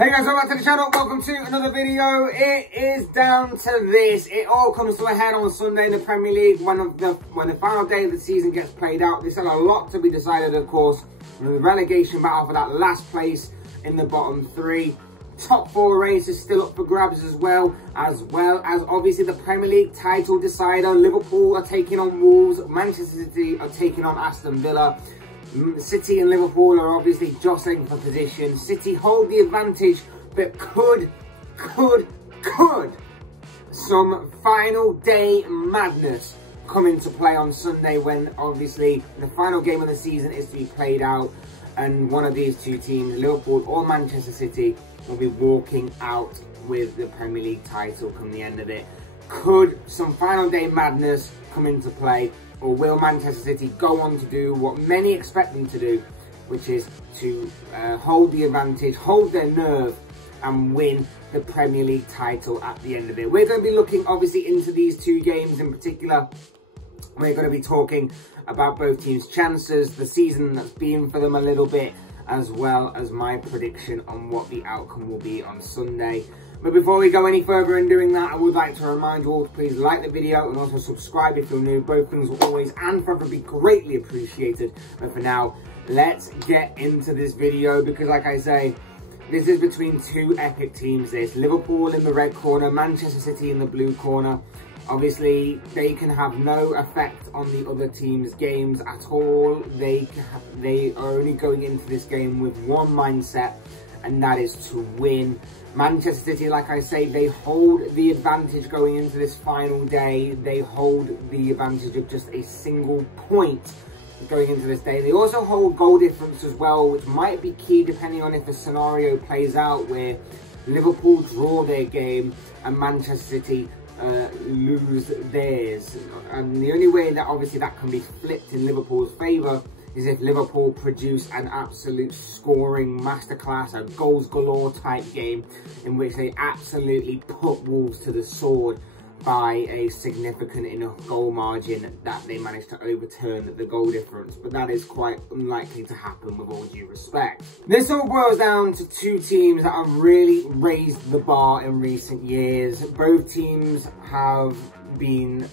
Hey guys, welcome back to the channel. Welcome to another video. It is down to this. It all comes to a head on Sunday in the Premier League when the final day of the season gets played out. There's still a lot to be decided, of course. The relegation battle for that last place in the bottom three. Top four race is still up for grabs as well as obviously the Premier League title decider. Liverpool are taking on Wolves. Manchester City are taking on Aston Villa. City and Liverpool are obviously jostling for position. City hold the advantage, but could some final day madness come into play on Sunday when obviously the final game of the season is to be played out and one of these two teams, Liverpool or Manchester City, will be walking out with the Premier League title come the end of it. Could some final day madness come into play? Or will Manchester City go on to do what many expect them to do, which is to hold the advantage, hold their nerve, and win the Premier League title at the end of it? We're going to be looking, obviously, into these two games in particular. We're going to be talking about both teams' chances, the season that's been for them a little bit, as well as my prediction on what the outcome will be on Sunday. But before we go any further in doing that, I would like to remind you all to please like the video and also subscribe if you're new. Both things will always and forever be greatly appreciated. But for now, let's get into this video because, like I say, this is between two epic teams. There's Liverpool in the red corner, Manchester City in the blue corner. Obviously, they can have no effect on the other team's games at all. They are only going into this game with one mindset, and that is to win. Manchester City, like I say, they hold the advantage going into this final day. They hold the advantage of just a single point going into this day. They also hold goal difference as well, which might be key depending on if the scenario plays out where Liverpool draw their game and Manchester City lose theirs. And the only way that obviously that can be flipped in Liverpool's favour is if Liverpool produce an absolute scoring masterclass, a goals galore type game in which they absolutely put Wolves to the sword by a significant enough goal margin that they manage to overturn the goal difference. But that is quite unlikely to happen, with all due respect. This all boils down to two teams that have really raised the bar in recent years. Both teams have been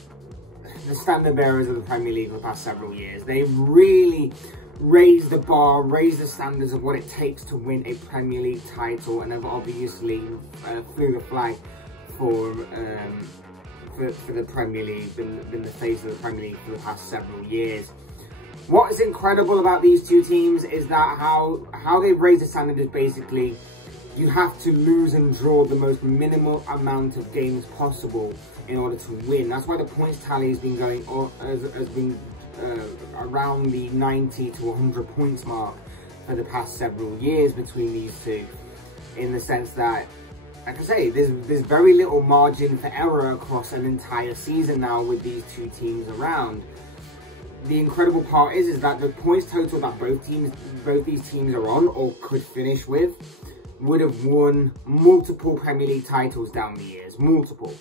the standard bearers of the Premier League for the past several years. They've really raised the bar, raised the standards of what it takes to win a Premier League title, and have obviously flew the flag for the Premier League, been the face of the Premier League for the past several years. What is incredible about these two teams is that how they've raised the standard is basically you have to lose and draw the most minimal amount of games possible in order to win. That's why the points tally has been going has been around the 90 to 100 points mark for the past several years between these two, in the sense that, like I say, there's very little margin for error across an entire season now with these two teams around. The incredible part is that the points total that both these teams are on or could finish with would have won multiple Premier League titles down the years, multiple.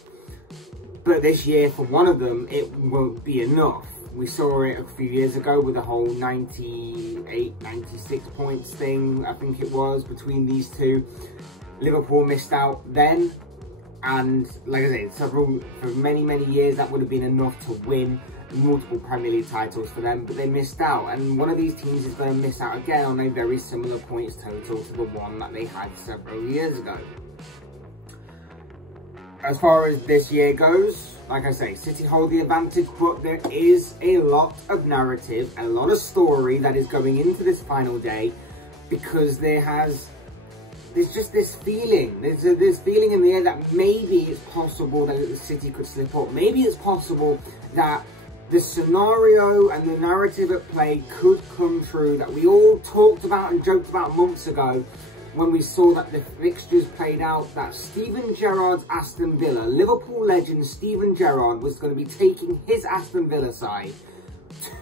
But this year, for one of them, it won't be enough. We saw it a few years ago with the whole 98, 96 points thing, I think it was, between these two. Liverpool missed out then, and like I say, for many years that would have been enough to win multiple Premier League titles for them, but they missed out. And one of these teams is going to miss out again on a very similar points total to the one that they had several years ago. As far as this year goes, like I say, City hold the advantage, but there is a lot of narrative, a lot of story that is going into this final day, because there's just this feeling, there's this feeling in the air that maybe it's possible that the City could slip up. Maybe it's possible that the scenario and the narrative at play could come true that we all talked about and joked about months ago when we saw that the fixtures played out, that Steven Gerrard's Aston Villa, Liverpool legend Steven Gerrard, was going to be taking his Aston Villa side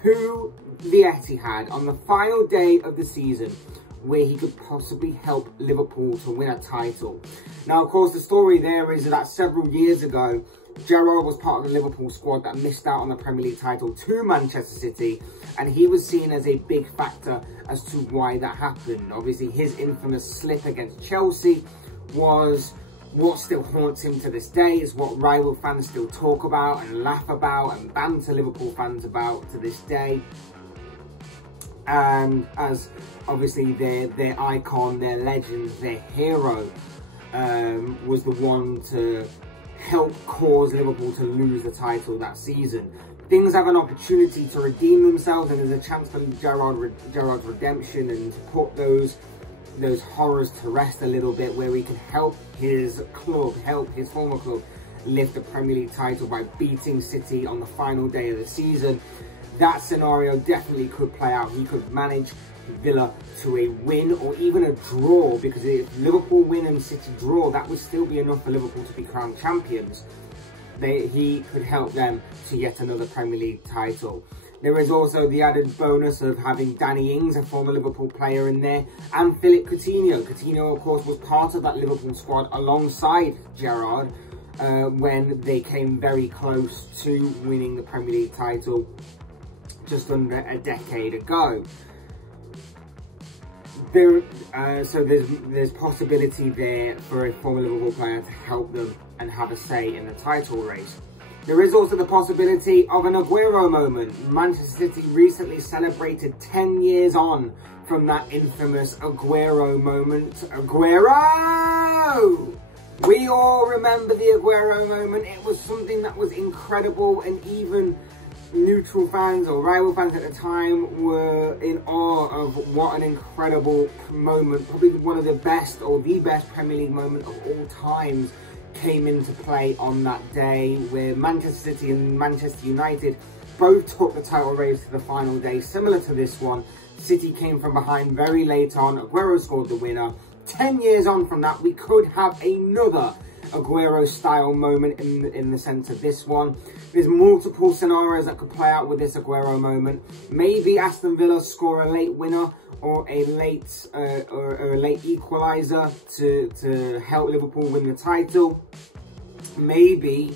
to the Etihad on the final day of the season, where he could possibly help Liverpool to win a title. Now, of course, the story there is that several years ago, Gerrard was part of the Liverpool squad that missed out on the Premier League title to Manchester City, and he was seen as a big factor as to why that happened. Obviously, his infamous slip against Chelsea was what still haunts him to this day, is what rival fans still talk about and laugh about and banter Liverpool fans about to this day. And as obviously their icon, their legend, their hero, was the one to help cause Liverpool to lose the title that season. Things have an opportunity to redeem themselves, and there's a chance for Gerrard's redemption and to put those horrors to rest a little bit, where we can help his club, help his former club lift the Premier League title by beating City on the final day of the season. That scenario definitely could play out. He could manage Villa to a win or even a draw, because if Liverpool win and City draw, that would still be enough for Liverpool to be crowned champions. He could help them to yet another Premier League title. There is also the added bonus of having Danny Ings, a former Liverpool player, in there, and Philippe Coutinho. Coutinho, of course, was part of that Liverpool squad alongside Gerrard when they came very close to winning the Premier League title just under a decade ago. So there's possibility there for a former Liverpool player to help them and have a say in the title race. There is also the possibility of an Aguero moment. Manchester City recently celebrated 10 years on from that infamous Aguero moment. Aguero! We all remember the Aguero moment. It was something that was incredible, and even neutral fans or rival fans at the time were in awe of what an incredible moment, probably one of the best or the best Premier League moment of all times, came into play on that day, where Manchester City and Manchester United both took the title race to the final day. Similar to this one, City came from behind very late on, Aguero scored the winner. 10 years on from that, we could have another Aguero style moment in the sense of this one. There's multiple scenarios that could play out with this Aguero moment. Maybe Aston Villa score a late winner or a late equaliser to help Liverpool win the title. Maybe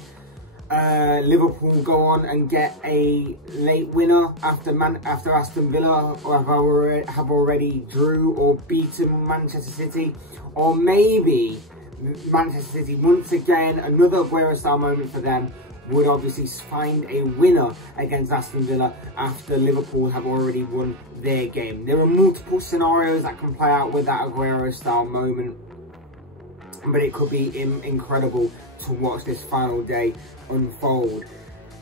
Liverpool go on and get a late winner after Aston Villa have already drew or beaten Manchester City. Or maybe Manchester City, once again, another Aguero style moment for them, would obviously find a winner against Aston Villa after Liverpool have already won their game. There are multiple scenarios that can play out with that Aguero style moment, but it could be incredible to watch this final day unfold.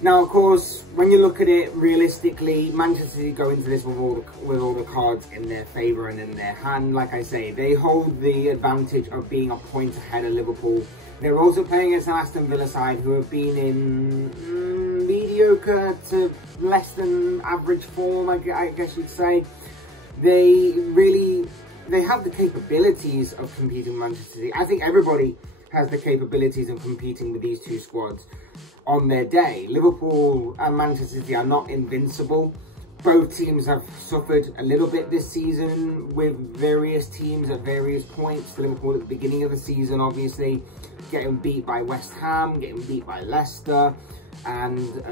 Now, of course, when you look at it realistically, Manchester City go into this with all the cards in their favour and in their hand. Like I say, they hold the advantage of being a point ahead of Liverpool. They're also playing against an Aston Villa side who have been in mediocre to less than average form, I guess you'd say. They have the capabilities of competing with Manchester City. I think everybody has the capabilities of competing with these two squads on their day. Liverpool and Manchester City are not invincible. Both teams have suffered a little bit this season with various teams at various points. For Liverpool at the beginning of the season, obviously, getting beat by West Ham, getting beat by Leicester, and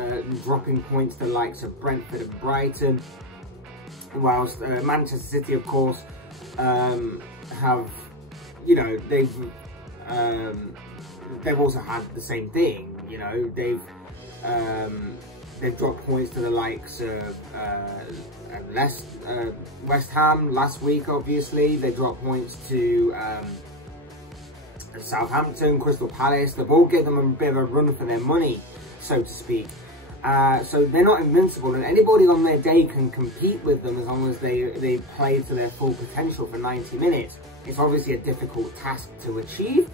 dropping points to the likes of Brentford and Brighton. Whilst Manchester City, of course, have, you know, they've also had the same thing. You know, they've dropped points to the likes of West Ham last week, obviously. They dropped points to Southampton, Crystal Palace. They've all given them a bit of a run for their money, so to speak. So they're not invincible, and anybody on their day can compete with them as long as they play to their full potential for 90 minutes. It's obviously a difficult task to achieve,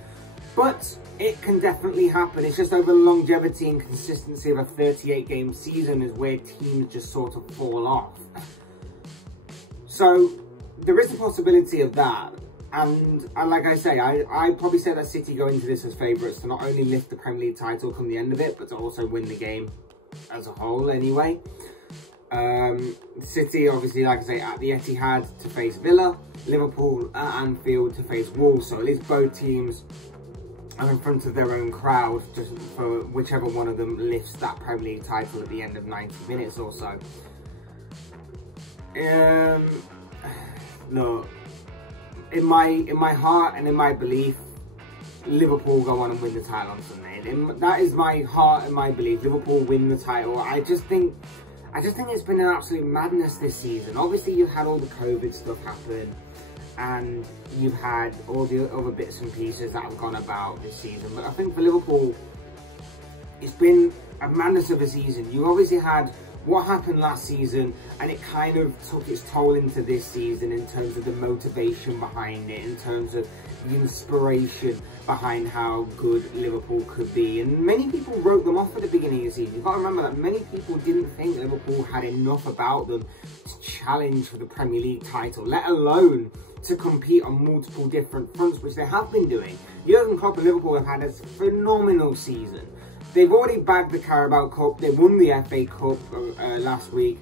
but it can definitely happen. It's just over the longevity and consistency of a 38-game season is where teams just sort of fall off. So there is a possibility of that. And like I say, I probably say that City go into this as favourites to not only lift the Premier League title come the end of it, but to also win the game as a whole anyway. City, obviously, like I say, at the Etihad to face Villa. Liverpool at Anfield to face Wolves. So at least both teams and in front of their own crowd, just for whichever one of them lifts that Premier League title at the end of 90 minutes or so. Look, in my heart and in my belief, Liverpool go on and win the title on Sunday. That is my heart and my belief. Liverpool win the title. I just think it's been an absolute madness this season. Obviously, you've had all the COVID stuff happen, and you've had all the other bits and pieces that have gone about this season. But I think for Liverpool, it's been a madness of a season. You obviously had what happened last season, and it kind of took its toll into this season in terms of the motivation behind it, in terms of the inspiration behind how good Liverpool could be. And many people wrote them off at the beginning of the season. You've got to remember that many people didn't think Liverpool had enough about them to challenge for the Premier League title, let alone to compete on multiple different fronts, which they have been doing. Jurgen Klopp and Liverpool have had a phenomenal season. They've already bagged the Carabao Cup, they won the FA Cup last week,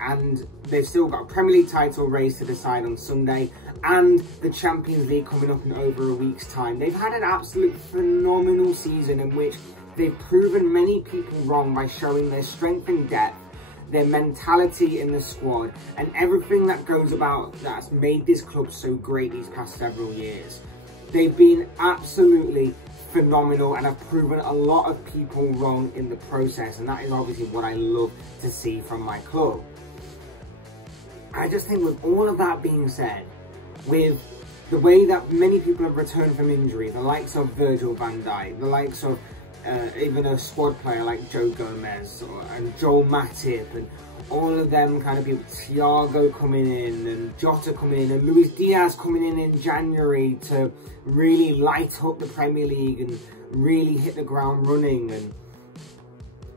and they've still got a Premier League title race to decide on Sunday, and the Champions League coming up in over a week's time. They've had an absolute phenomenal season in which they've proven many people wrong by showing their strength and depth, their mentality in the squad, and everything that goes about that's made this club so great these past several years. They've been absolutely phenomenal and have proven a lot of people wrong in the process, and that is obviously what I love to see from my club. I just think with all of that being said, with the way that many people have returned from injury, the likes of Virgil van Dijk, the likes of even a squad player like Joe Gomez and Joel Matip, and all of them kind of people, Thiago coming in and Jota coming in and Luis Diaz coming in January to really light up the Premier League and really hit the ground running. And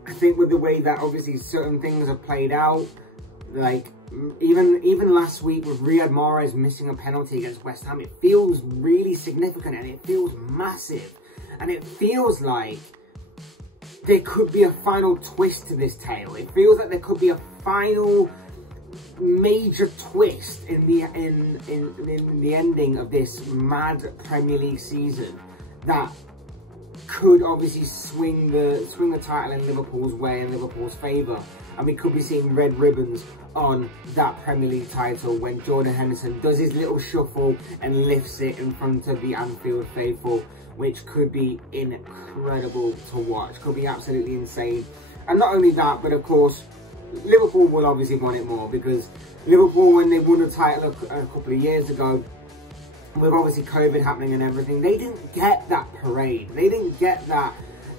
I think with the way that obviously certain things have played out, like even last week with Riyad Mahrez missing a penalty against West Ham, it feels really significant and it feels massive, and it feels like there could be a final twist to this tale. It feels like there could be a final major twist in the ending of this mad Premier League season that could obviously swing the title in Liverpool's way, in Liverpool's favour, and we could be seeing red ribbons on that Premier League title when Jordan Henderson does his little shuffle and lifts it in front of the Anfield faithful, which could be incredible to watch, could be absolutely insane. And not only that, but of course Liverpool will obviously want it more, because Liverpool, when they won the title a couple of years ago, with obviously COVID happening and everything, they didn't get that parade. They didn't get that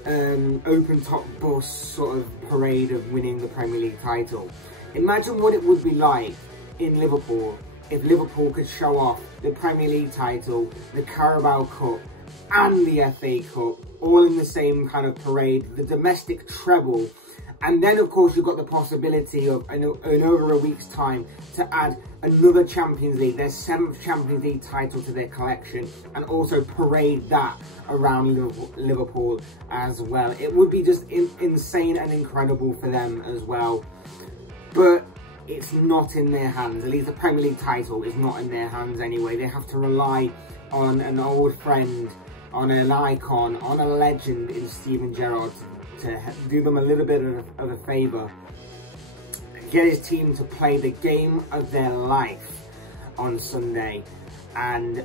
open top bus sort of parade of winning the Premier League title. Imagine what it would be like in Liverpool if Liverpool could show off the Premier League title, the Carabao Cup and the FA Cup all in the same kind of parade, the domestic treble. And then, of course, you've got the possibility of, in over a week's time, to add another Champions League, their 7th Champions League title to their collection, and also parade that around Liverpool as well. It would be just insane and incredible for them as well. But it's not in their hands. At least the Premier League title is not in their hands anyway. They have to rely on an old friend, on an icon, on a legend in Steven Gerrard to do them a little bit of a favour, get his team to play the game of their life on Sunday and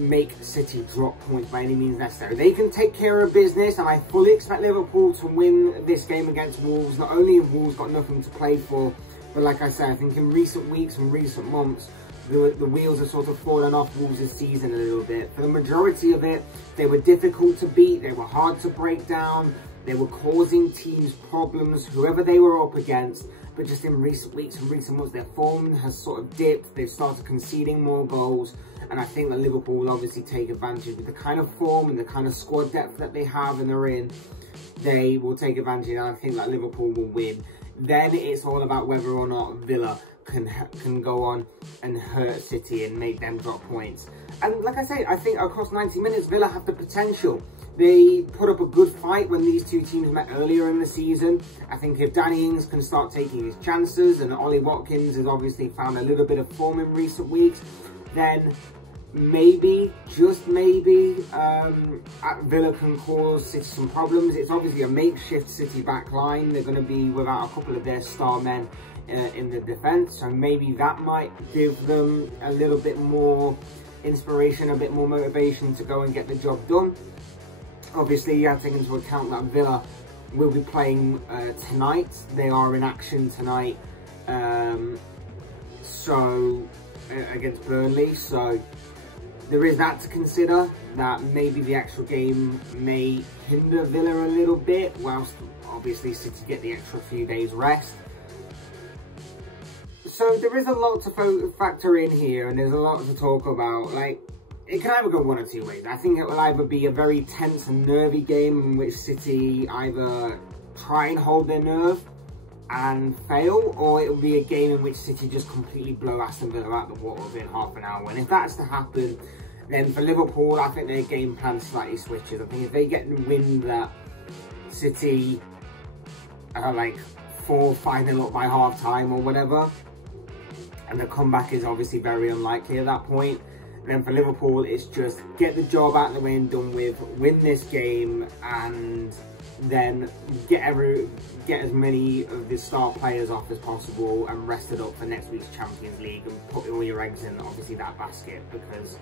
make City drop points by any means necessary. They can take care of business, and I fully expect Liverpool to win this game against Wolves. Not only have Wolves got nothing to play for, but like I said, I think in recent weeks and recent months, the wheels have sort of fallen off Wolves' season a little bit. For the majority of it, they were difficult to beat, they were hard to break down, they were causing teams problems, whoever they were up against. But just in recent weeks and recent months, their form has sort of dipped, they've started conceding more goals, and I think that Liverpool will obviously take advantage with the kind of form and the kind of squad depth that they have and they're in. They will take advantage, and I think that Liverpool will win. Then it's all about whether or not Villa can go on and hurt City and make them drop points. And like I say, I think across 90 minutes, Villa have the potential. They put up a good fight when these two teams met earlier in the season. I think if Danny Ings can start taking his chances, and Ollie Watkins has obviously found a little bit of form in recent weeks, then maybe, just maybe, at Villa can cause City some problems. It's obviously a makeshift City back line. They're going to be without a couple of their star men in the defence, so maybe that might give them a little bit more inspiration, a bit more motivation to go and get the job done. Obviously, you have to take into account that Villa will be playing tonight. They are in action tonight, so against Burnley. So there is that to consider. That maybe the actual game may hinder Villa a little bit, whilst obviously City get the extra few days rest. So there is a lot to factor in here, and there's a lot to talk about. Like, it can either go one or two ways. I think it will either be a very tense and nervy game in which City either try and hold their nerve and fail, or it will be a game in which City just completely blow Aston Villa out the water within half an hour. And if that's to happen, then for Liverpool, I think their game plan slightly switches. I think if they get the wind that City are like 4-5-0 up by half time or whatever, and the comeback is obviously very unlikely at that point, then for Liverpool, it's just get the job out of the way and done with, win this game, and then get as many of the star players off as possible and rest it up for next week's Champions League, and put all your eggs in obviously that basket, because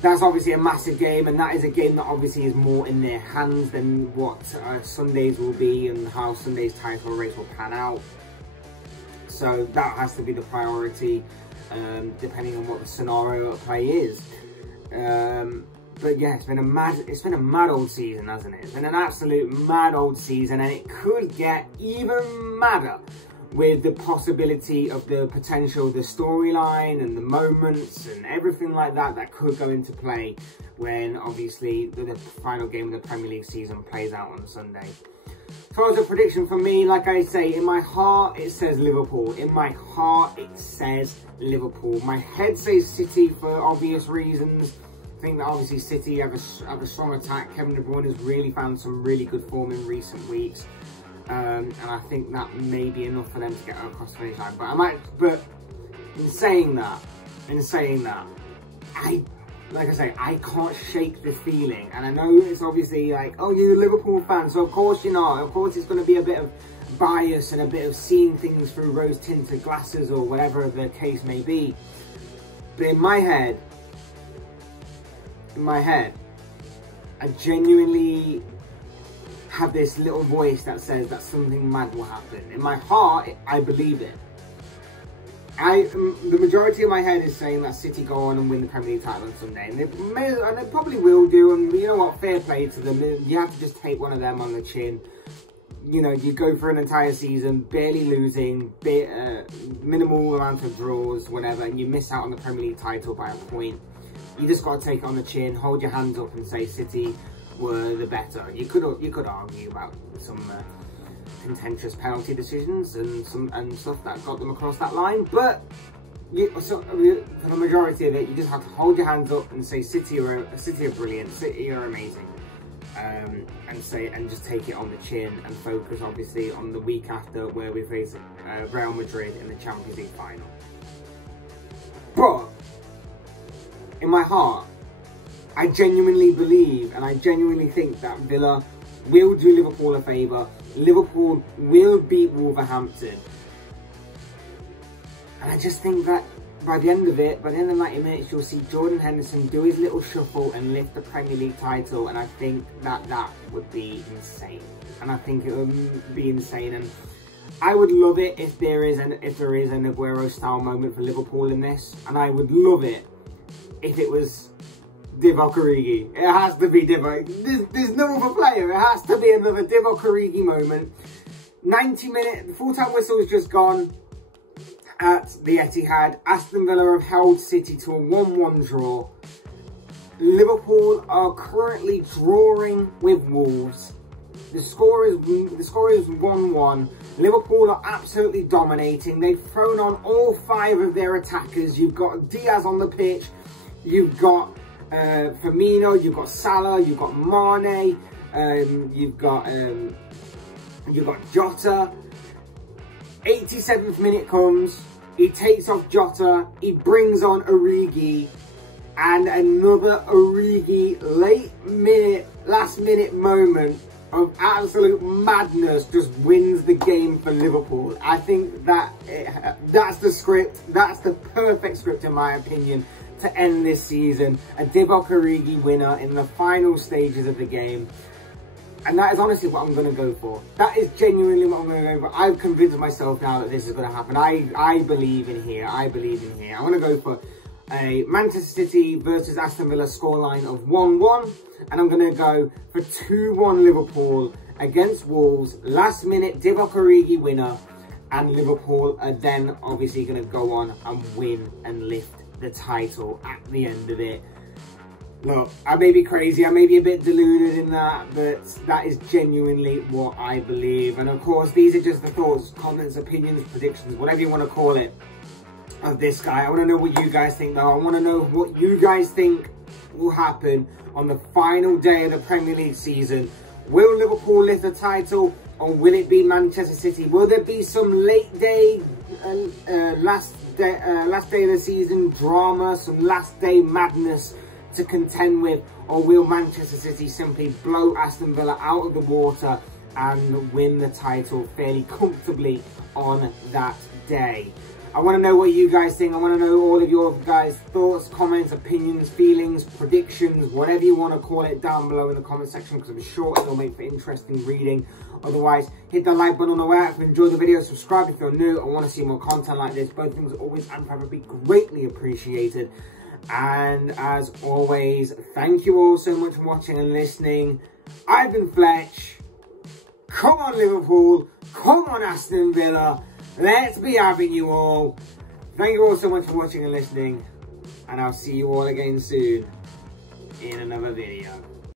that's obviously a massive game, and that is a game that obviously is more in their hands than what Sunday's will be and how Sunday's title race will pan out. So that has to be the priority, depending on what the scenario of play is. But yeah, it's been a mad old season, hasn't it? It's been an absolute mad old season, and it could get even madder with the possibility of the potential, the storyline and the moments and everything like that that could go into play when obviously the final game of the Premier League season plays out on Sunday. So as a prediction for me, like I say, in my heart it says Liverpool. In my heart it says Liverpool. My head says City for obvious reasons. I think that obviously City have a strong attack. Kevin De Bruyne has really found some really good form in recent weeks. And I think that may be enough for them to get across the finish line. But in saying that, like I say, I can't shake the feeling. And I know it's obviously like, oh, you're a Liverpool fan, so of course you're not. Of course it's going to be a bit of bias and a bit of seeing things through rose-tinted glasses or whatever the case may be. But in my head, I genuinely have this little voice that says that something mad will happen. In my heart, I believe it. The majority of my head is saying that City go on and win the Premier League title on Sunday, and they probably will do. And you know what? Fair play to them. You have to just take one of them on the chin. You know, you go for an entire season barely losing, minimal amount of draws, whatever, and you miss out on the Premier League title by a point. You just got to take it on the chin, hold your hands up, and say City were the better. You could argue about some contentious penalty decisions and stuff that got them across that line, but for the majority of it, you just have to hold your hands up and say City are brilliant, City are amazing, and just take it on the chin and focus obviously on the week after where we face Real Madrid in the Champions League final. But in my heart, I genuinely believe and I genuinely think that Villa will do Liverpool a favour. Liverpool will beat Wolverhampton. And I just think that by the end of it, by the end of 90 minutes, you'll see Jordan Henderson do his little shuffle and lift the Premier League title. And I think that would be insane. And I think it would be insane. And I would love it if there is an Aguero style moment for Liverpool in this. And I would love it if it was Divock Origi. It has to be Divock. There's no other player. It has to be another Divock Origi moment. 90 minutes, the full-time whistle has just gone at the Etihad. Aston Villa have held City to a 1-1 draw. Liverpool are currently drawing with Wolves. The score is 1-1. Liverpool are absolutely dominating. They've thrown on all 5 of their attackers. You've got Diaz on the pitch. You've got Firmino, you've got Salah, you've got Mane, you've got Jota. 87th minute comes, he takes off Jota, he brings on Origi, And another Origi last minute moment of absolute madness just wins the game for Liverpool. I think that that's the script. That's the perfect script, in my opinion, to end this season. A Divock Origi winner in the final stages of the game. And that is honestly what I'm going to go for. That is genuinely what I'm going to go for. I've convinced myself now that this is going to happen. I believe in here. I believe in here. I want to go for a Manchester City versus Aston Villa scoreline of 1-1. And I'm going to go for 2-1 Liverpool against Wolves. Last minute Divock Origi winner. And Liverpool are then obviously going to go on and win and lift the title at the end of it. Look, I may be crazy, I may be a bit deluded in that, but that is genuinely what I believe. And of course, these are just the thoughts, comments, opinions, predictions, whatever you want to call it, of this guy. I want to know what you guys think, though. I want to know what you guys think will happen on the final day of the Premier League season. Will Liverpool lift the title, or will it be Manchester City? Will there be some late day, last day of the season drama, some last day madness to contend with, or will Manchester City simply blow Aston Villa out of the water and win the title fairly comfortably on that day? I want to know what you guys think. I want to know all of your guys' thoughts, comments, opinions, feelings, predictions, whatever you want to call it, down below in the comment section, because I'm sure it'll make for interesting reading. Otherwise, hit the like button on the way out if you enjoyed the video. Subscribe if you're new and want to see more content like this. Both things are always and forever be greatly appreciated. And as always, thank you all so much for watching and listening. I've been Fletch. Come on, Liverpool. Come on, Aston Villa. Let's be having you all. Thank you all so much for watching and listening. And I'll see you all again soon in another video.